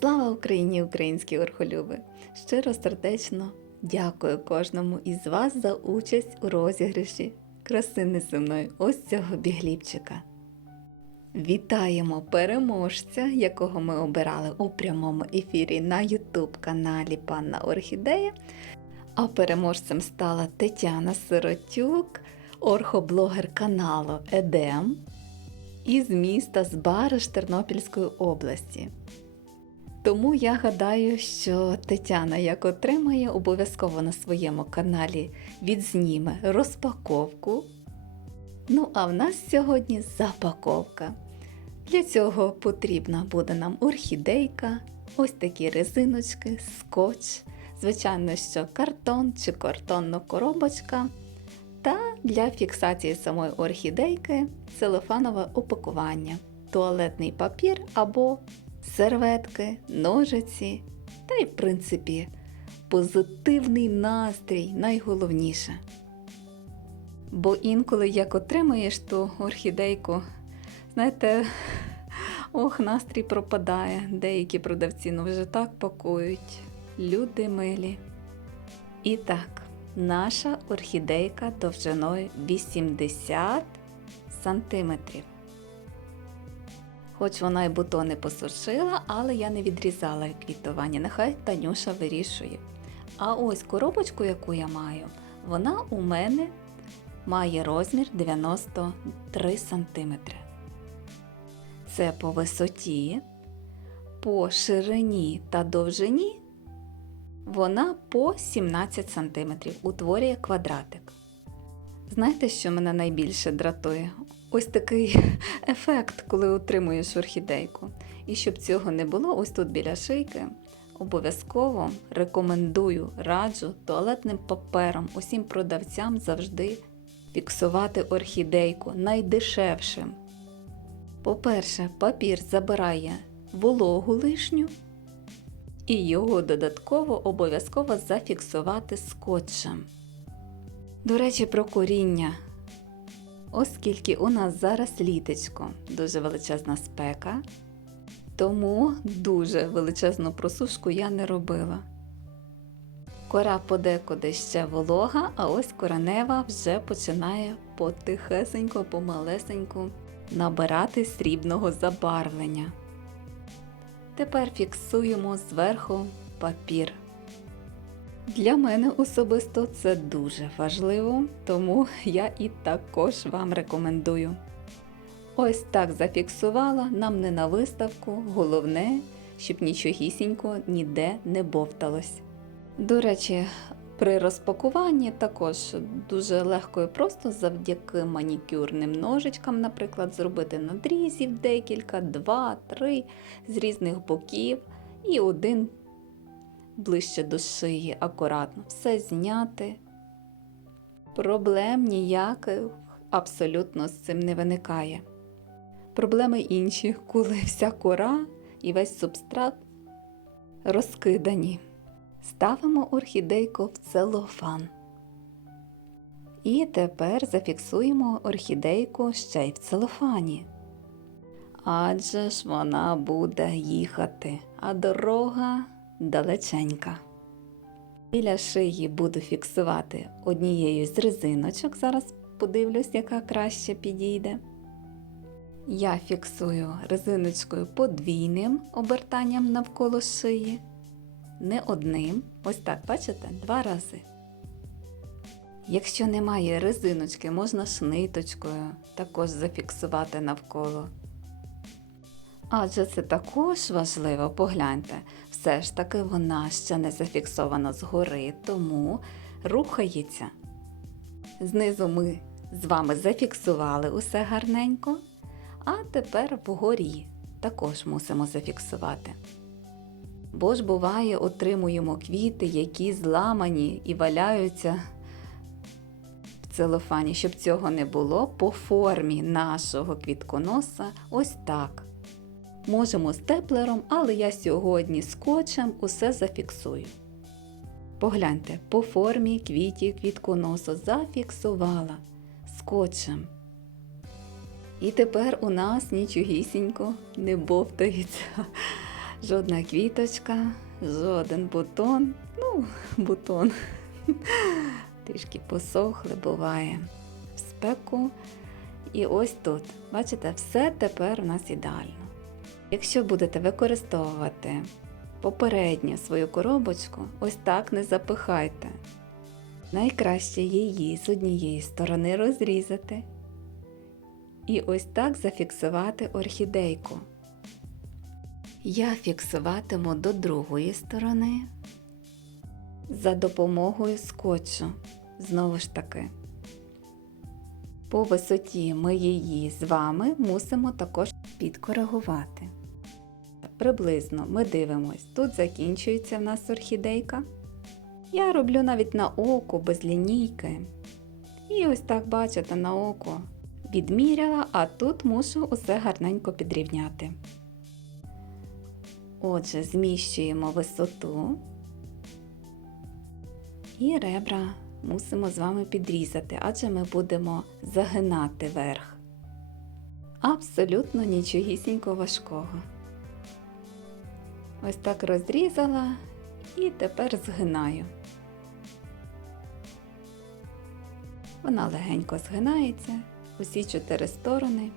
Слава Україні, українські орхолюби! Щиро сердечно дякую кожному із вас за участь у розіграші краси несумної ось цього бігліпчика. Вітаємо переможця, якого ми обирали у прямому ефірі на YouTube каналі Панна Орхідея. А переможцем стала Тетяна Сиротюк, орхоблогер каналу Едем із міста Збариш Тернопільської області. Тому я гадаю, що Тетяна, як отримає, обов'язково на своєму каналі відзніме розпаковку. Ну, а в нас сьогодні запаковка. Для цього потрібна буде нам орхідейка, ось такі резиночки, скотч, звичайно, що картон чи картонна коробочка. Та для фіксації самої орхідейки целофанове упакування, туалетний папір або серветки, ножиці та й, в принципі, позитивний настрій найголовніше. Бо інколи як отримуєш ту орхідейку, знаєте, ох, настрій пропадає. Деякі продавці ну вже так пакують. Люди милі. І так, наша орхідейка довжиною 80 сантиметрів. Хоч вона й бутони посушила, але я не відрізала квітування. Нехай Танюша вирішує. А ось коробочку, яку я маю, вона у мене має розмір 93 см. Це по висоті, по ширині та довжині вона по 17 см утворює квадратик. Знаєте, що мене найбільше дратує? Ось такий ефект, коли отримуєш орхідейку. І щоб цього не було, ось тут біля шийки, обов'язково рекомендую, раджу туалетним папером усім продавцям завжди фіксувати орхідейку найдешевшим. По-перше, папір забирає вологу лишню, і його додатково обов'язково зафіксувати скотчем. До речі, про коріння. Оскільки у нас зараз літечко, дуже величезна спека, тому дуже величезну просушку я не робила. Кора подекуди ще волога, а ось коронева вже починає потихесенько, помалесеньку набирати срібного забарвлення. Тепер фіксуємо зверху папір. Для мене особисто це дуже важливо, тому я і також вам рекомендую. Ось так зафіксувала нам не на виставку, головне, щоб нічогісінько ніде не бовталось. До речі, при розпакуванні також дуже легко і просто завдяки манікюрним ножичкам, наприклад, зробити надрізів декілька, два, три з різних боків і один ближче до шиї, акуратно все зняти. Проблем ніяких абсолютно з цим не виникає. Проблеми інші, коли вся кора і весь субстрат розкидані. Ставимо орхідейку в целофан. І тепер зафіксуємо орхідейку ще й в целофані. Адже ж вона буде їхати, а дорога далеченька. Біля шиї буду фіксувати однією з резиночок. Зараз подивлюсь, яка краще підійде. Я фіксую резиночкою подвійним обертанням навколо шиї. Не одним. Ось так, бачите, два рази. Якщо немає резиночки, можна шниточкою також зафіксувати навколо. Адже це також важливо, погляньте, все ж таки вона ще не зафіксована згори, тому рухається. Знизу ми з вами зафіксували усе гарненько, а тепер вгорі також мусимо зафіксувати. Бо ж буває, отримуємо квіти, які зламані і валяються в целофані. Щоб цього не було, по формі нашого квітконоса ось так. Можемо степлером, але я сьогодні скотчем усе зафіксую. Погляньте, по формі квітів квітконосу зафіксувала скотчем. І тепер у нас нічогісінько не бовтається. Жодна квіточка, жоден бутон. Ну, бутон. Трішки посохли, буває в спеку. І ось тут, бачите, все тепер у нас ідеально. Якщо будете використовувати попередньо свою коробочку, ось так не запихайте. Найкраще її з однієї сторони розрізати і ось так зафіксувати орхідейку. Я фіксуватиму до другої сторони за допомогою скотчу. Знову ж таки, по висоті ми її з вами мусимо також підкоригувати. Приблизно ми дивимось, тут закінчується в нас орхідейка. Я роблю навіть на око без лінійки. І ось так бачите на око відміряла, а тут мушу усе гарненько підрівняти. Отже, зміщуємо висоту і ребра мусимо з вами підрізати, адже ми будемо загинати верх. Абсолютно нічогісінько важкого. Ось так розрізала і тепер згинаю. Вона легенько згинається усі чотири сторони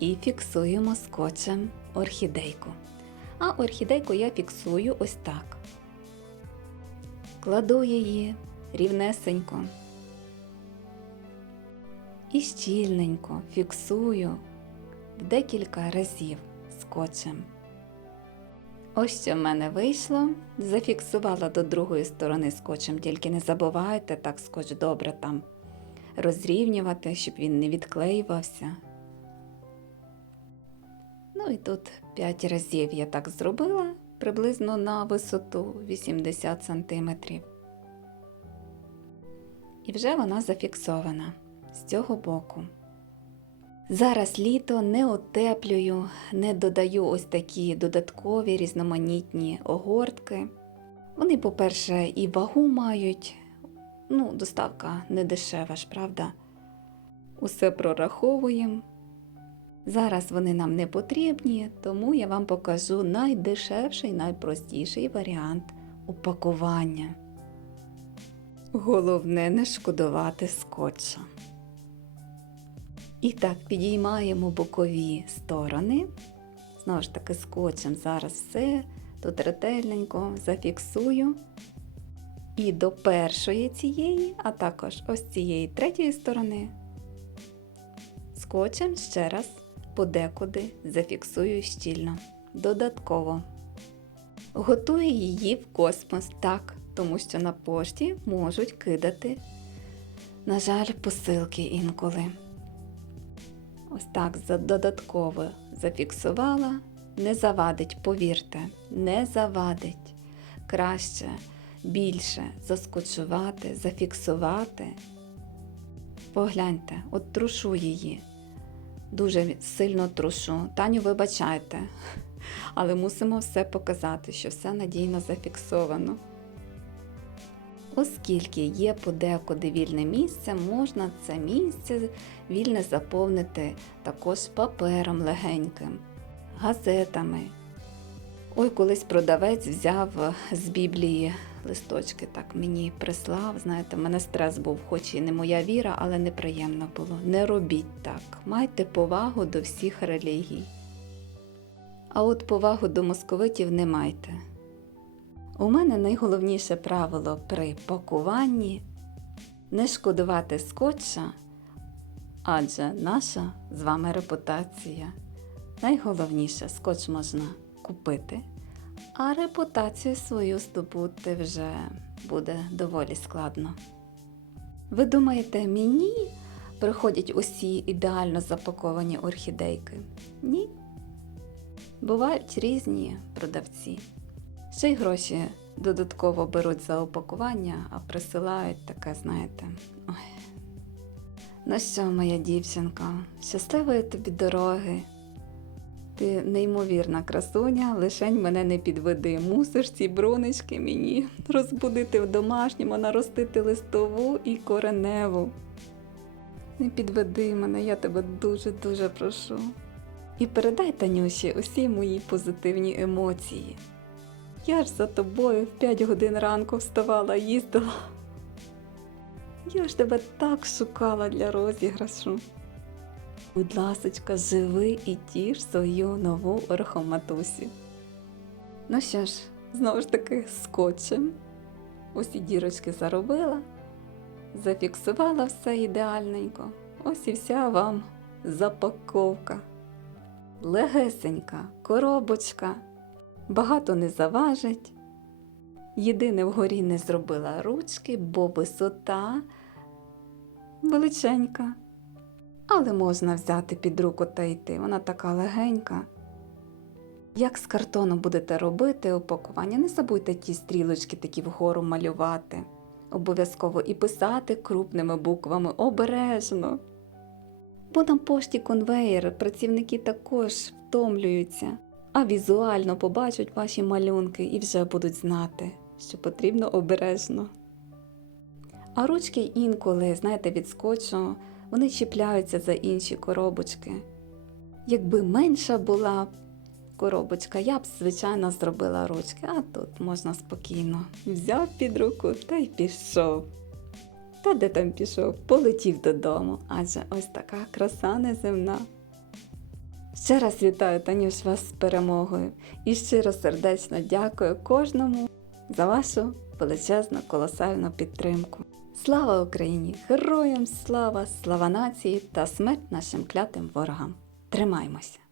і фіксуємо скотчем орхідейку. А орхідейку я фіксую ось так. Кладу її рівнесенько і щільненько фіксую в декілька разів скотчем. Ось що в мене вийшло. Зафіксувала до другої сторони скотчем, тільки не забувайте так скотч добре там розрівнювати, щоб він не відклеювався. Ну і тут 5 разів я так зробила, приблизно на висоту 80 см. І вже вона зафіксована з цього боку. Зараз літо не отеплюю, не додаю ось такі додаткові різноманітні огортки. Вони, по-перше, і вагу мають, ну, доставка не дешева ж, правда? Усе прораховуємо. Зараз вони нам не потрібні, тому я вам покажу найдешевший, найпростіший варіант упакування. Головне не шкодувати скотча. І так, підіймаємо бокові сторони. Знову ж таки, скотчем зараз все тут ретельненько зафіксую. І до першої цієї, а також ось цієї третьої сторони. Скотчем ще раз подекуди зафіксую щільно. Додатково. Готую її в космос так, тому що на пошті можуть кидати, на жаль, посилки інколи. Ось так додатково зафіксувала. Не завадить, повірте, не завадить. Краще, більше заскочувати, зафіксувати. Погляньте, от трушу її. Дуже сильно трушу. Таню, вибачайте, але мусимо все показати, що все надійно зафіксовано. Оскільки є подекуди вільне місце, можна це місце вільне заповнити також папером легеньким, газетами. Ой, колись продавець взяв з Біблії листочки, так мені прислав. Знаєте, в мене стрес був, хоч і не моя віра, але неприємно було. Не робіть так. Майте повагу до всіх релігій. А от повагу до московитів не майте. У мене найголовніше правило при пакуванні не шкодувати скотча, адже наша з вами репутація. Найголовніше скотч можна купити, а репутацію свою здобути вже буде доволі складно. Ви думаєте, мені приходять усі ідеально запаковані орхідейки? Ні. Бувають різні продавці. Ще й гроші додатково беруть за упакування, а присилають таке, знаєте. Ой. Ну що, моя дівчинка, щасливої тобі дороги. Ти неймовірна красуня, лишень мене не підведи. Мусиш ці бронечки мені розбудити в домашньому, наростити листову і кореневу. Не підведи мене, я тебе дуже-дуже прошу. і передай Танюші усі мої позитивні емоції. Я ж за тобою в 5 годин ранку вставала, їздила. Я ж тебе так шукала для розіграшу. Будь ласочка, живи і тіш свою нову орхоматусю. Ну що ж, знову ж таки, скотчем. Усі дірочки заробила, зафіксувала все ідеальненько. Ось і вся вам запаковка. Легесенька коробочка, багато не заважить. Єдине вгорі не зробила ручки, бо висота величенька. Але можна взяти під руку та йти, вона така легенька. Як з картону будете робити упакування, не забудьте ті стрілочки такі вгору малювати. Обов'язково і писати крупними буквами обережно. Бо на пошті конвеєр працівники також втомлюються, а візуально побачать ваші малюнки і вже будуть знати, що потрібно обережно. А ручки інколи, знаєте, від вони чіпляються за інші коробочки. Якби менша була коробочка, я б, звичайно, зробила ручки, а тут можна спокійно. Взяв під руку та й пішов. Та де там пішов, полетів додому, адже ось така краса неземна. Ще раз вітаю Танюш вас з перемогою і щиро сердечно дякую кожному за вашу величезну колосальну підтримку. Слава Україні! Героям слава, слава нації та смерть нашим клятим ворогам! Тримаймося!